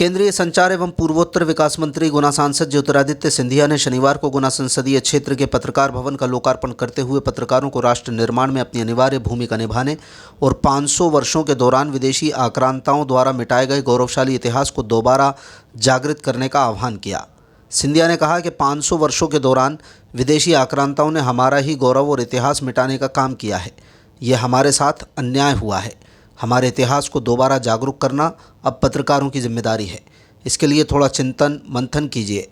केंद्रीय संचार एवं पूर्वोत्तर विकास मंत्री गुना सांसद ज्योतिरादित्य सिंधिया ने शनिवार को गुना संसदीय क्षेत्र के पत्रकार भवन का लोकार्पण करते हुए पत्रकारों को राष्ट्र निर्माण में अपनी अनिवार्य भूमिका निभाने और 500 वर्षों के दौरान विदेशी आक्रांताओं द्वारा मिटाए गए गौरवशाली इतिहास को दोबारा जागृत करने का आह्वान किया। सिंधिया ने कहा कि 500 वर्षों के दौरान विदेशी आक्रांताओं ने हमारा ही गौरव और इतिहास मिटाने का काम किया है। ये हमारे साथ अन्याय हुआ है। हमारे इतिहास को दोबारा जागरूक करना अब पत्रकारों की जिम्मेदारी है। इसके लिए थोड़ा चिंतन मंथन कीजिए।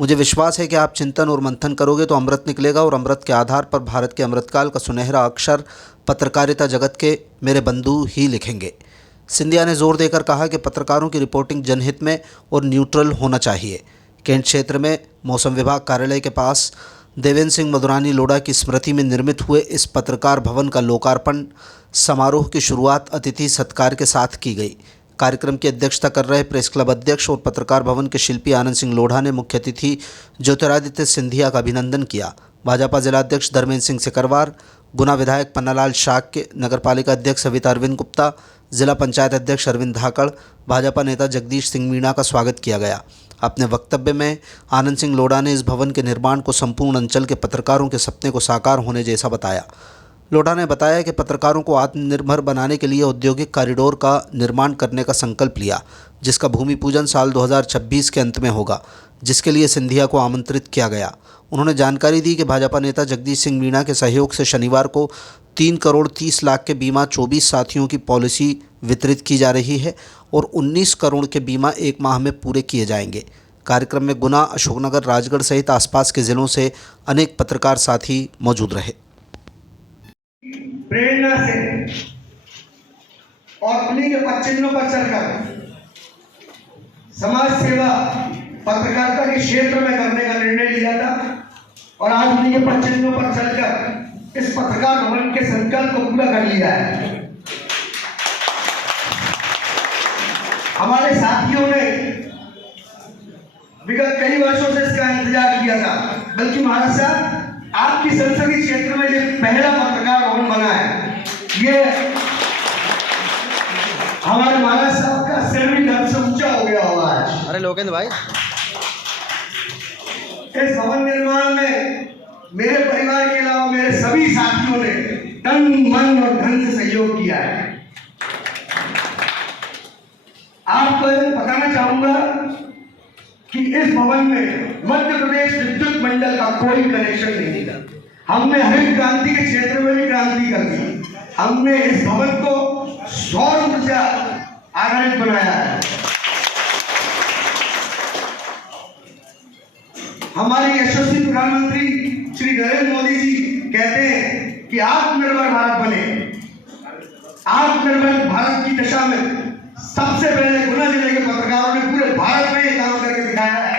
मुझे विश्वास है कि आप चिंतन और मंथन करोगे तो अमृत निकलेगा और अमृत के आधार पर भारत के अमृतकाल का सुनहरा अक्षर पत्रकारिता जगत के मेरे बंधु ही लिखेंगे। सिंधिया ने जोर देकर कहा कि पत्रकारों की रिपोर्टिंग जनहित में और न्यूट्रल होना चाहिए। कैंट क्षेत्र में मौसम विभाग कार्यालय के पास देवेंद्र सिंह मधुरानी लोढ़ा की स्मृति में निर्मित हुए इस पत्रकार भवन का लोकार्पण समारोह की शुरुआत अतिथि सत्कार के साथ की गई। कार्यक्रम की अध्यक्षता कर रहे प्रेस क्लब अध्यक्ष और पत्रकार भवन के शिल्पी आनंद सिंह लोढ़ा ने मुख्य अतिथि ज्योतिरादित्य सिंधिया का अभिनंदन किया। भाजपा जिलाध्यक्ष धर्मेंद्र सिंह सिकरवार, गुना विधायक पन्नालाल शाक्य, नगरपालिका अध्यक्ष सविता अरविंद गुप्ता, जिला पंचायत अध्यक्ष अरविंद धाकड़, भाजपा नेता जगदीश सिंह मीणा का स्वागत किया गया। अपने वक्तव्य में आनंद सिंह लोढ़ा ने इस भवन के निर्माण को संपूर्ण अंचल के पत्रकारों के सपने को साकार होने जैसा बताया। लोढ़ा ने बताया कि पत्रकारों को आत्मनिर्भर बनाने के लिए औद्योगिक कॉरिडोर का निर्माण करने का संकल्प लिया, जिसका भूमि पूजन साल 2026 के अंत में होगा, जिसके लिए सिंधिया को आमंत्रित किया गया। उन्होंने जानकारी दी कि भाजपा नेता जगदीश सिंह मीणा के सहयोग से शनिवार को 3 करोड़ 30 लाख के बीमा 24 साथियों की पॉलिसी वितरित की जा रही है और 19 करोड़ के बीमा 1 माह में पूरे किए जाएंगे। कार्यक्रम में गुना, अशोकनगर, राजगढ़ सहित आसपास के जिलों से अनेक पत्रकार साथी मौजूद रहे। प्रेरणा से और उन्हीं के पदचिन्हों पर चलकर समाज सेवा पत्रकारिता के क्षेत्र में करने का निर्णय लिया था और आज उन्हीं के पदचिन्हों पर चलकर इस पत्रकार भवन के संकल्प को पूरा कर लिया है। हमारे साथियों ने विगत कई वर्षों से इसका इंतजार किया था, बल्कि महाराज साहब आपकी संसदीय क्षेत्र में जो पहला पत्रकार भवन बना है, ये हमारे महाराज साहब का सिर भी गर्व से ऊंचा हो गया होगा आज। अरे लोकेंद्र भाई, इस भवन निर्माण में मेरे परिवार के अलावा मेरे सभी साथियों ने तन, मन और धन से सहयोग किया है। आपको बताना चाहूंगा कि इस भवन में मध्य प्रदेश विद्युत मंडल का कोई कनेक्शन नहीं था। हमने हरित क्रांति के क्षेत्र में भी क्रांति कर दी। हमने इस भवन को सौर ऊर्जा आधारित बनाया है। हमारे यशस्वी प्रधानमंत्री श्री नरेंद्र मोदी जी कहते हैं कि आत्मनिर्भर भारत बने। आत्मनिर्भर भारत की दिशा में सबसे पहले गुना जिले के पत्रकारों ने पूरे भारत में ये काम करके दिखाया है।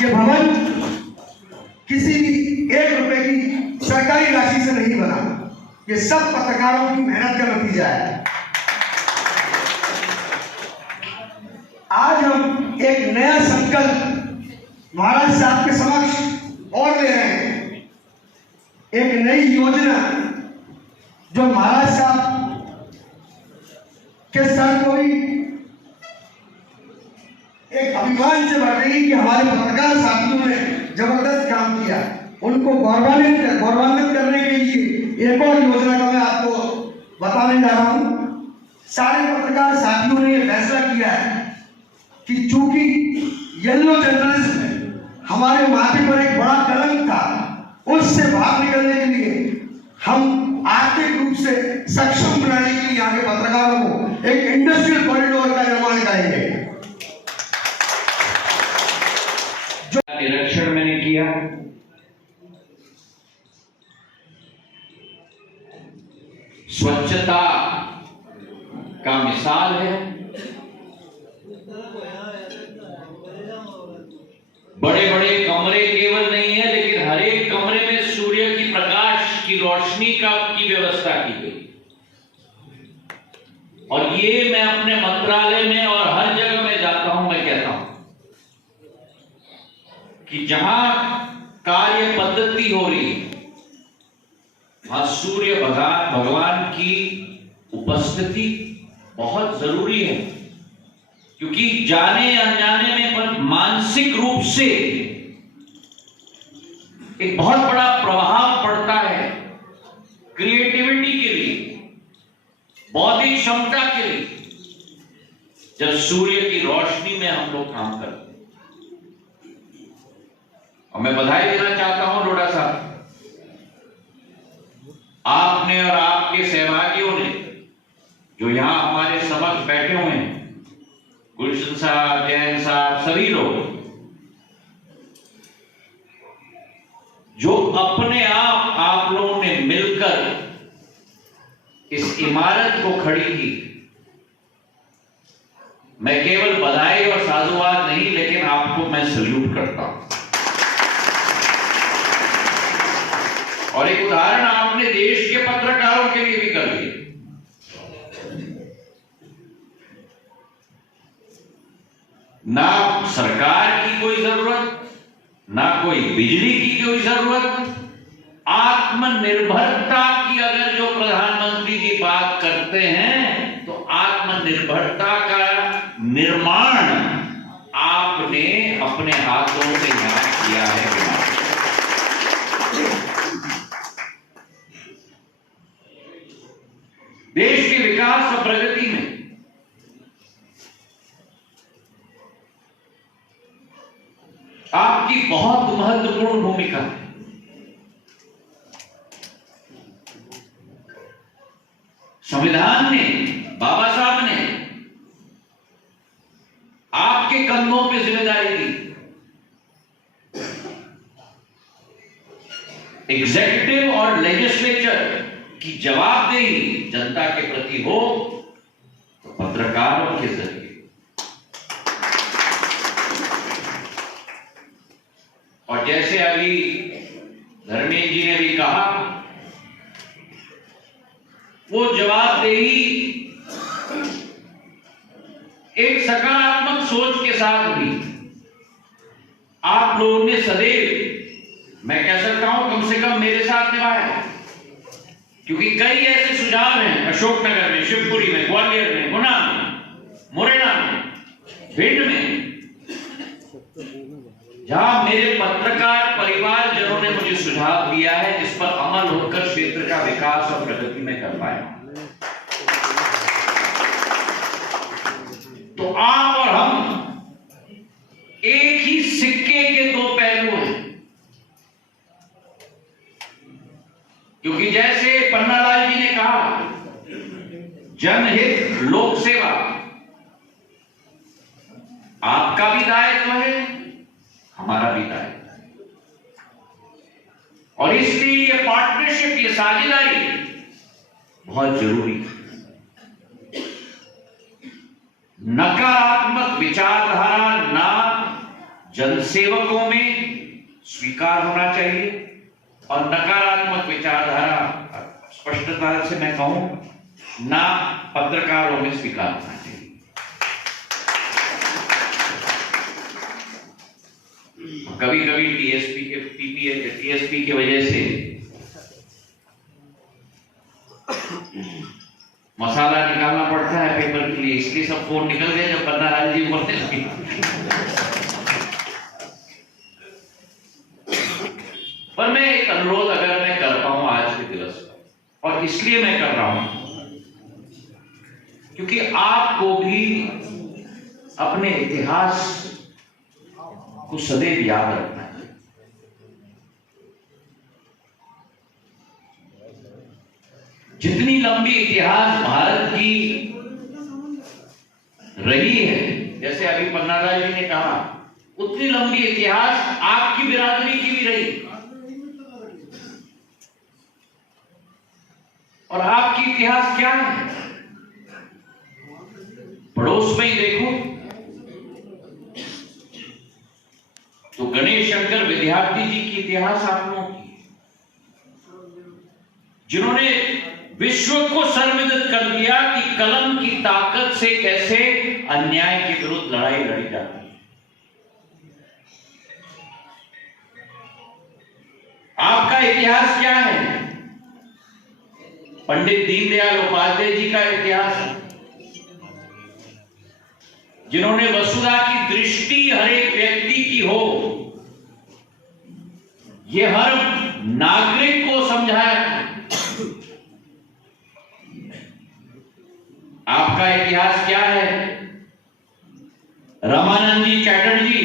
ये भवन किसी भी 1 रुपए की सरकारी राशि से नहीं बना, ये सब पत्रकारों की मेहनत का नतीजा है। आज हम एक नया संकल्प महाराज साहब के समक्ष और ले रहे हैं। एक नई योजना जो महाराज साहब के सर को ही एक अभिमान से भर रही कि हमारे पत्रकार साथियों ने जबरदस्त काम किया। उनको गौरवान्वित करने के लिए एक और योजना का मैं आपको बताने जा रहा हूं। सारे पत्रकार साथियों ने यह फैसला किया है कि चूंकि येलो जर्नलिज्म हमारे माथे पर एक बड़ा कलंक था, उससे बाहर निकलने के लिए हम आर्थिक रूप से सक्षम बनाने के लिए आगे पत्रकारों को एक इंडस्ट्रियल कॉरिडोर का निर्माण करेंगे। जो निरीक्षण मैंने किया, स्वच्छता का मिसाल है। बड़े बड़े कमरे केवल नहीं है, लेकिन हर एक कमरे में सूर्य की प्रकाश की रोशनी की व्यवस्था की गई। और ये मैं अपने मंत्रालय में और हर जगह में जाता हूं, मैं कहता हूं कि जहां कार्य पद्धति हो रही है वहां सूर्य भगवान की उपस्थिति बहुत जरूरी है। क्योंकि जाने अनजाने में पर मानसिक रूप से एक बहुत बड़ा प्रभाव पड़ता है क्रिएटिविटी के लिए, बौद्धिक क्षमता के लिए, जब सूर्य की रोशनी में हम लोग काम करते हैं। और मैं बधाई देना चाहता हूं लोढ़ा साहब, आपने और आपके सहभागियों ने जो यहां हमारे समक्ष बैठे हुए हैं, गुलशन साहब, जैन साहब, सभी लोग जो अपने आप लोगों ने मिलकर इस इमारत को खड़ी की, मैं केवल बधाई और साधुवाद नहीं, लेकिन आपको मैं सल्यूट करता हूं। और एक उदाहरण आपने देश के पत्रकारों के लिए भी कर दिया। ना सरकार की कोई जरूरत, ना कोई बिजली की कोई जरूरत, आत्मनिर्भरता की अगर जो प्रधानमंत्री जी बात करते हैं तो आत्मनिर्भरता का निर्माण आपने अपने हाथों से यहां किया है। देश के विकास और प्रगति में आपकी बहुत महत्वपूर्ण भूमिका है। संविधान ने, बाबा साहब ने आपके कंधों पे जिम्मेदारी दी। एग्जीक्यूटिव और लेजिस्लेचर की जवाबदेही जनता के प्रति हो तो पत्रकारों के जरिए। और जैसे अभी धर्मेंद्र जी ने भी कहा, वो जवाबदेही एक सकारात्मक सोच के साथ भी आप लोगों ने सदैव, मैं कह सकता हूं कम से कम मेरे साथ निभाया। क्योंकि कई ऐसे सुझाव हैं अशोकनगर में, शिवपुरी में, ग्वालियर में, गुना में, मुरैना में, भिंड में, जहां मेरे पत्रकार परिवार जनों ने मुझे सुझाव दिया है, जिस पर अमल होकर क्षेत्र का विकास और प्रगति में कर पाए। तो आप और हम एक ही सिक्के के दो पहलू हैं। क्योंकि जैसे पन्नालाल जी ने कहा, जनहित लोक सेवा आपका भी दायित्व है, हमारा भी दायित्व है। और इसलिए ये पार्टनरशिप, ये साझेदारी बहुत जरूरी है। नकारात्मक विचारधारा ना जनसेवकों में स्वीकार होना चाहिए, और नकारात्मक विचारधारा स्पष्टता से मैं कहूं ना पत्रकारों में स्वीकार होना चाहिए। कभी कभी टीएसपी की वजह से मसाला निकालना पड़ता है पेपर के लिए, इसलिए सब फोन निकल गए जब पन्नालाल जी बोलते हैं। पर मैं एक अनुरोध अगर मैं कर पाऊं आज के दिवस पर, और इसलिए मैं कर रहा हूं क्योंकि आपको भी अपने इतिहास को सदैव याद रखना है। जितनी लंबी इतिहास भारत की रही है, जैसे अभी पन्नालाल जी ने कहा, उतनी लंबी इतिहास आपकी बिरादरी की भी रही। और आपकी इतिहास क्या है? पड़ोस में ही देखो तो गणेश शंकर विद्यार्थी जी की इतिहास आप लोगों की, जिन्होंने विश्व को सर्वविदित कर दिया कि कलम की ताकत से कैसे अन्याय के विरुद्ध लड़ाई लड़ी जाती है। आपका इतिहास क्या है? पंडित दीनदयाल उपाध्याय जी का इतिहास है। जिन्होंने वसुधा की दृष्टि हर एक व्यक्ति की हो, ये हर नागरिक को समझाया। आपका इतिहास क्या है? रामानंद जी चैटर्जी,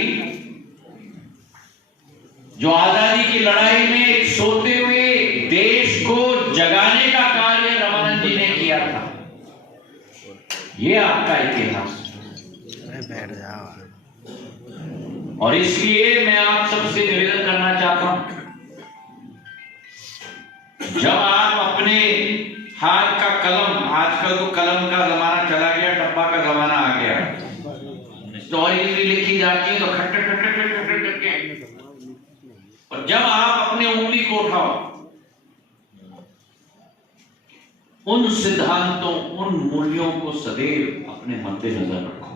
जो आजादी की लड़ाई में एक सोते हुए देश को जगाने का कार्य रामानंद जी ने किया था। ये आपका इतिहास। और इसलिए मैं आप सबसे निवेदन करना चाहता हूं, जब आप अपने हाथ का कलम, आजकल तो कलम का जमाना चला गया, डब्बा का जमाना आ गया, स्टोरी भी लिखी जाती है तो खट खट खट खट खट करके, और जब आप अपने उंगली को उठाओ, उन सिद्धांतों, उन मूल्यों को सदैव अपने मद्देनजर रखो।